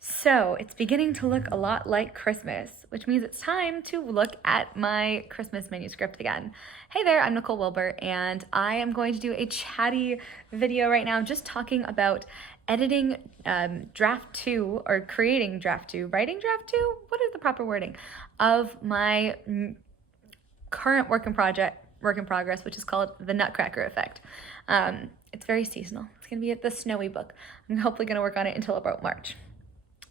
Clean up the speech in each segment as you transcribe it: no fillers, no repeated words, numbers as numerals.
So it's beginning to look a lot like Christmas, which means it's time to look at my Christmas manuscript again. Hey there, I'm Nicole Wilbur, and I am going to do a chatty video right now just talking about editing draft two, or creating draft two, writing draft two? What is the proper wording? Of my current work in progress, which is called The Nutcracker Effect. It's very seasonal. It's going to be the snowy book. I'm hopefully going to work on it until about March.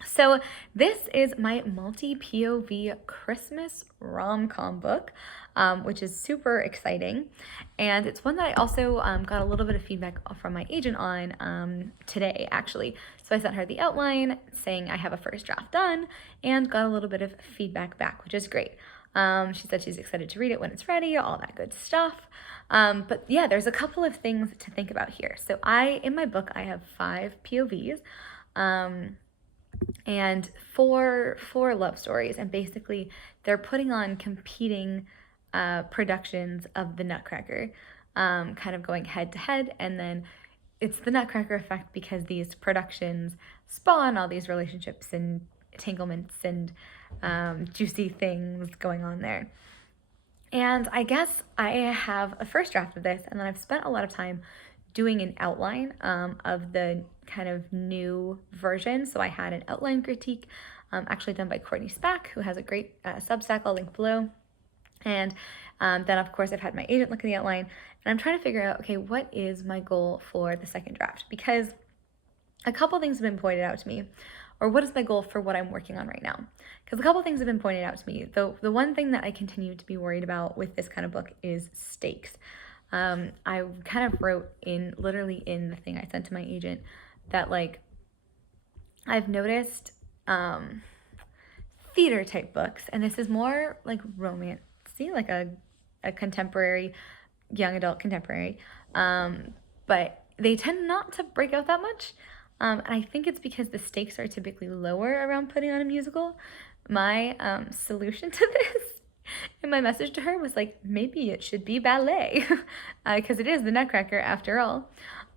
So this is my multi-POV Christmas rom-com book, which is super exciting. And it's one that I also got a little bit of feedback from my agent on today, actually. So I sent her the outline saying I have a first draft done and got a little bit of feedback back, which is great. She said she's excited to read it when it's ready, all that good stuff. But yeah, there's a couple of things to think about here. So in my book, I have 5 POVs. And four love stories, and basically they're putting on competing productions of the Nutcracker, kind of going head to head, and then it's the Nutcracker effect because these productions spawn all these relationships and entanglements and juicy things going on there. And I guess I have a first draft of this, and then I've spent a lot of time doing an outline of the kind of new version. So I had an outline critique actually done by Courtney Spack, who has a great Substack I'll link below. And then, of course, I've had my agent look at the outline, and I'm trying to figure out, okay, what is my goal for the second draft? Because a couple things have been pointed out to me, or what is my goal for what I'm working on right now? Because a couple things have been pointed out to me. The one thing that I continue to be worried about with this kind of book is stakes. I kind of wrote literally in the thing I sent to my agent that, like, I've noticed theater type books, and this is more like romance, like a contemporary, young adult contemporary, but they tend not to break out that much. And I think it's because the stakes are typically lower around putting on a musical. My solution to this and my message to her was like, maybe it should be ballet, because it is the Nutcracker after all.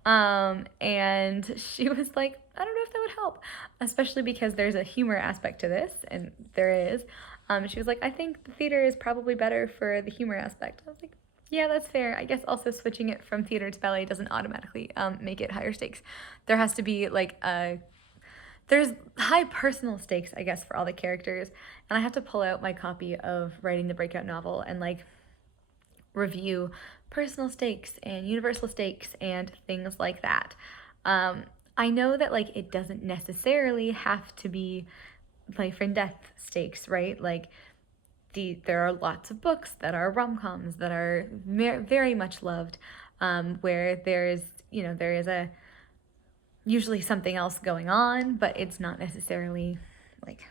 And she was like, I don't know if that would help, especially because there's a humor aspect to this, and there is. She was like, I think the theater is probably better for the humor aspect. I was like, yeah, that's fair. I guess also switching it from theater to ballet doesn't automatically make it higher stakes. There has to be like there's high personal stakes, I guess, for all the characters. And I have to pull out my copy of Writing the Breakout Novel and like review personal stakes and universal stakes and things like that. I know that like it doesn't necessarily have to be life and death stakes, right? Like there are lots of books that are rom-coms that are very much loved, where there is usually something else going on, but it's not necessarily like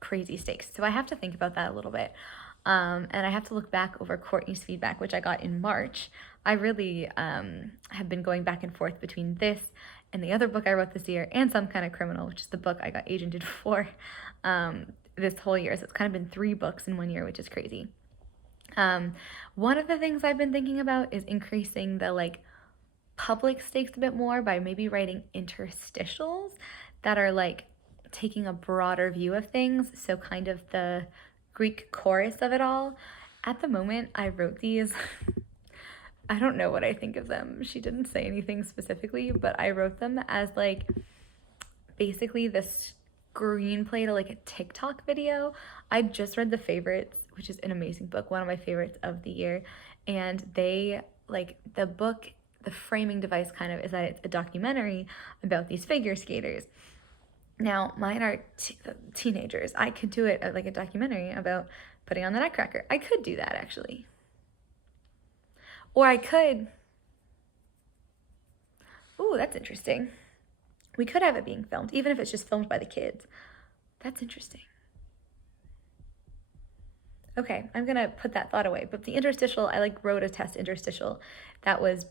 crazy stakes. So I have to think about that a little bit. And I have to look back over Courtney's feedback, which I got in March. I really have been going back and forth between this and the other book I wrote this year, and Some Kind of Criminal, which is the book I got agented for this whole year. So it's kind of been 3 books in 1 year, which is crazy. One of the things I've been thinking about is increasing the like public stakes a bit more by maybe writing interstitials that are like taking a broader view of things. So kind of the Greek chorus of it all. At the moment, I wrote these. I don't know what I think of them. She didn't say anything specifically, but I wrote them as like basically the screenplay to like a TikTok video. I just read The Favorites, which is an amazing book, one of my favorites of the year. And they like the book, the framing device kind of is that it's a documentary about these figure skaters. Now, mine are teenagers. I could do it like a documentary about putting on the Nutcracker. I could do that, actually. Or I could... Ooh, that's interesting. We could have it being filmed, even if it's just filmed by the kids. That's interesting. Okay, I'm going to put that thought away. But the interstitial, I like wrote a test interstitial that was...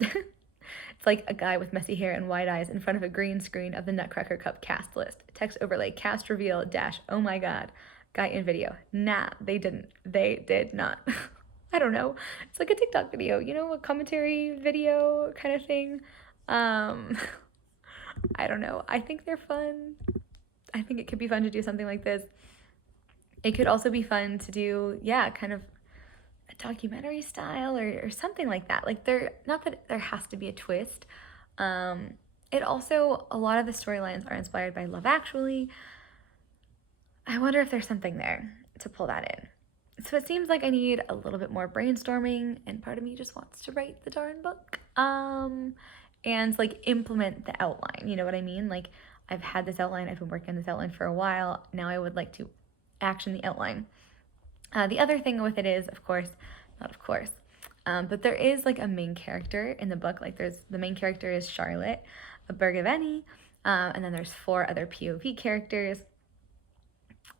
It's like a guy with messy hair and wide eyes in front of a green screen of the Nutcracker Cup cast list. Text overlay, cast reveal, dash, oh my god. Guy in video. Nah, they didn't. They did not. I don't know. It's like a TikTok video, a commentary video kind of thing. I don't know. I think they're fun. I think it could be fun to do something like this. It could also be fun to do, yeah, kind of a documentary style or something like that. Like not that there has to be a twist. It also, a lot of the storylines are inspired by Love Actually. I wonder if there's something there to pull that in. So it seems like I need a little bit more brainstorming, and part of me just wants to write the darn book. And like implement the outline, you know what I mean? Like I've had this outline, I've been working on this outline for a while. Now I would like to action the outline. The other thing with it is, of course, not of course, but there is like a main character in the book. Like the main character is Charlotte, a Bergaveni, and then there's 4 other POV characters.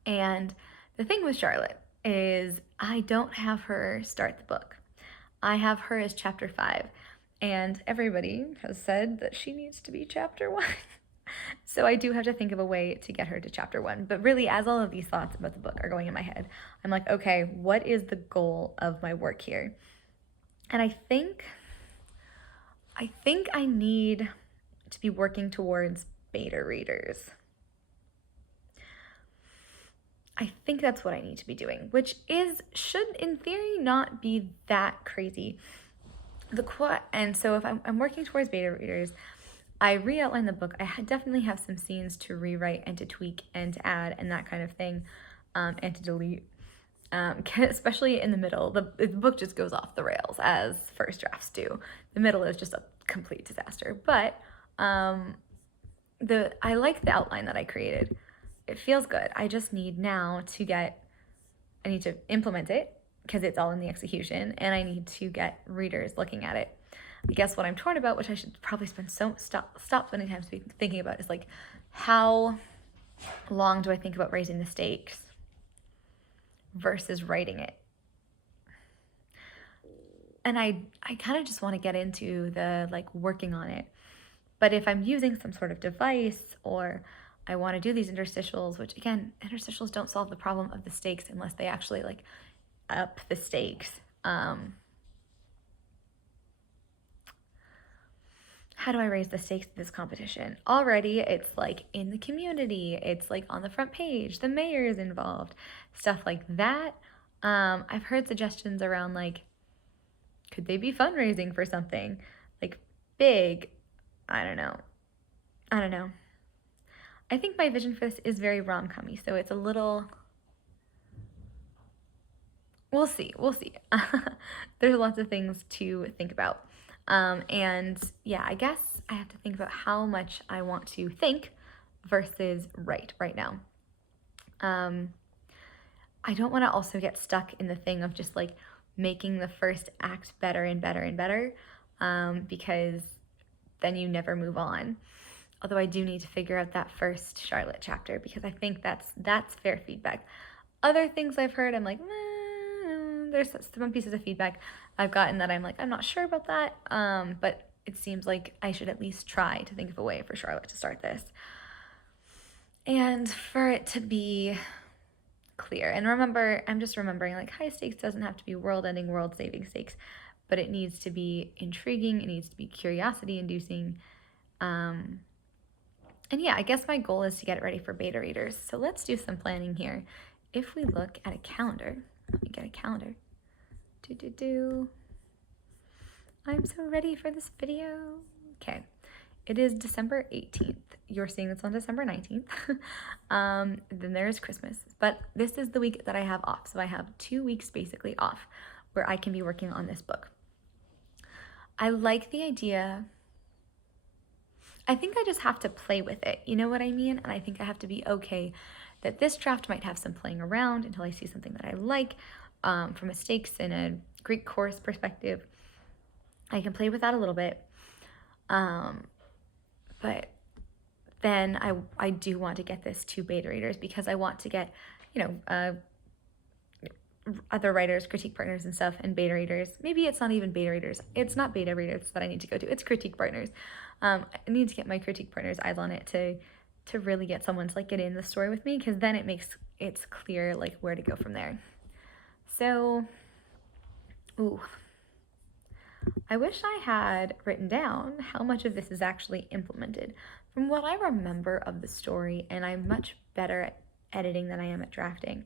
And the thing with Charlotte is I don't have her start the book. I have her as chapter 5, and everybody has said that she needs to be chapter 1. So I do have to think of a way to get her to chapter 1. But really, as all of these thoughts about the book are going in my head, I'm like, okay, what is the goal of my work here? And I think I need to be working towards beta readers. I think that's what I need to be doing, which should in theory not be that crazy. And so if I'm working towards beta readers, I re-outline the book. I definitely have some scenes to rewrite and to tweak and to add and that kind of thing, and to delete. Especially in the middle, the book just goes off the rails, as first drafts do. The middle is just a complete disaster. But I like the outline that I created. It feels good. I just need now I need to implement it because it's all in the execution, and I need to get readers looking at it. I guess what I'm torn about, which I should probably stop spending time thinking about, is like, how long do I think about raising the stakes versus writing it? And I kind of just want to get into the like working on it. But if I'm using some sort of device, or I want to do these interstitials, which again, interstitials don't solve the problem of the stakes unless they actually like up the stakes. How do I raise the stakes of this competition? Already, it's like in the community, it's like on the front page, the mayor is involved, stuff like that. I've heard suggestions around like, could they be fundraising for something like big? I don't know. I think my vision for this is very rom-com-y, so it's a little... We'll see. There's lots of things to think about. And yeah, I guess I have to think about how much I want to think versus write right now. I don't want to also get stuck in the thing of just like making the first act better and better and better, because then you never move on. Although I do need to figure out that first Charlotte chapter, because I think that's fair feedback. Other things I've heard, I'm like, there's some pieces of feedback I've gotten that I'm like, I'm not sure about that, but it seems like I should at least try to think of a way for Charlotte to start this. And for it to be clear. And remember, I'm just remembering, like, high stakes doesn't have to be world-ending, world-saving stakes, but it needs to be intriguing, it needs to be curiosity-inducing. And yeah, I guess my goal is to get it ready for beta readers. So let's do some planning here. If we look at a calendar, let me get a calendar. I'm so ready for this video. Okay, it is December 18th. You're seeing this on December 19th. Then there is Christmas, but this is the week that I have off. So I have 2 weeks basically off where I can be working on this book. I like the idea. I think I just have to play with it. You know what I mean? And I think I have to be okay that this draft might have some playing around until I see something that I like, from a stakes and a Greek chorus perspective. I can play with that a little bit. But then I do want to get this to beta readers, because I want to get, other writers, critique partners and stuff, and beta readers. Maybe it's not even beta readers. It's not beta readers that I need to go to. It's critique partners. I need to get my critique partners' eyes on it to really get someone to like get in the story with me, because then it's clear like where to go from there. So, I wish I had written down how much of this is actually implemented, From what I remember of the story, and I'm much better at editing than I am at drafting,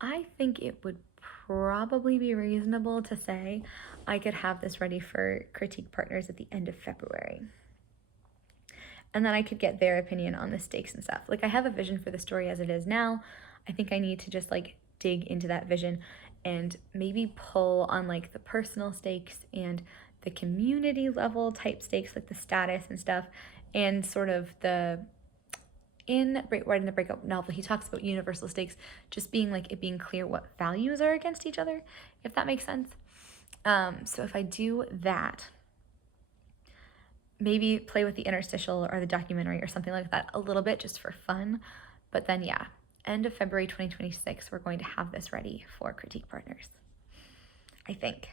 I think it would probably be reasonable to say I could have this ready for critique partners at the end of February. And then I could get their opinion on the stakes and stuff. Like, I have a vision for the story as it is now. I think I need to just like dig into that vision and maybe pull on like the personal stakes and the community level type stakes, like the status and stuff, and sort of in writing the breakup novel, he talks about universal stakes just being like it being clear what values are against each other, if that makes sense. So if I do that, maybe play with the interstitial or the documentary or something like that a little bit just for fun. But then, yeah, end of February 2026, we're going to have this ready for critique partners. I think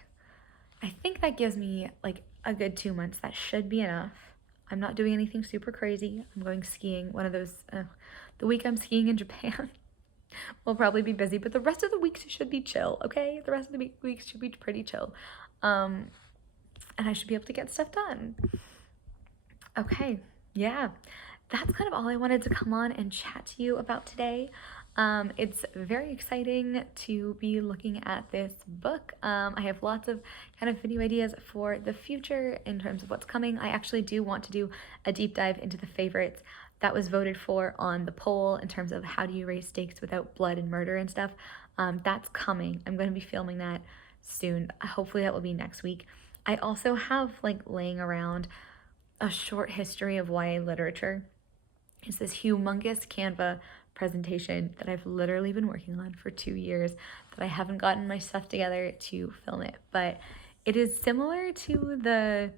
that gives me like a good 2 months. That should be enough. I'm not doing anything super crazy. I'm going skiing. One of those, the week I'm skiing in Japan will probably be busy, but the rest of the week should be chill, okay? The rest of the week should be pretty chill. And I should be able to get stuff done. Okay, yeah, that's kind of all I wanted to come on and chat to you about today. It's very exciting to be looking at this book. I have lots of kind of video ideas for the future in terms of what's coming. I actually do want to do a deep dive into the favorites that was voted for on the poll in terms of how do you raise stakes without blood and murder and stuff. That's coming. I'm going to be filming that soon. Hopefully that will be next week. I also have like laying around a short history of YA literature. It's this humongous Canva presentation that I've literally been working on for 2 years that I haven't gotten my stuff together to film it, but it is similar to the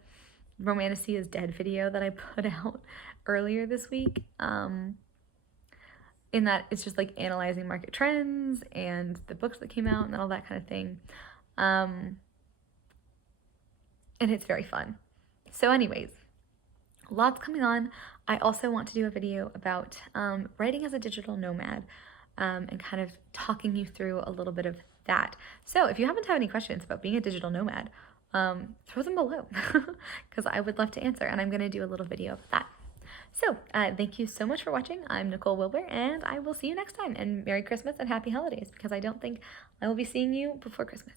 Romantasy is Dead video that I put out earlier this week, in that it's just like analyzing market trends and the books that came out and all that kind of thing, and it's very fun. So anyways, lots coming on. I also want to do a video about writing as a digital nomad, and kind of talking you through a little bit of that. So if you happen to have any questions about being a digital nomad, throw them below because I would love to answer, and I'm going to do a little video of that. So thank you so much for watching. I'm Nicole Wilbur, and I will see you next time, and Merry Christmas and Happy Holidays, because I don't think I will be seeing you before Christmas.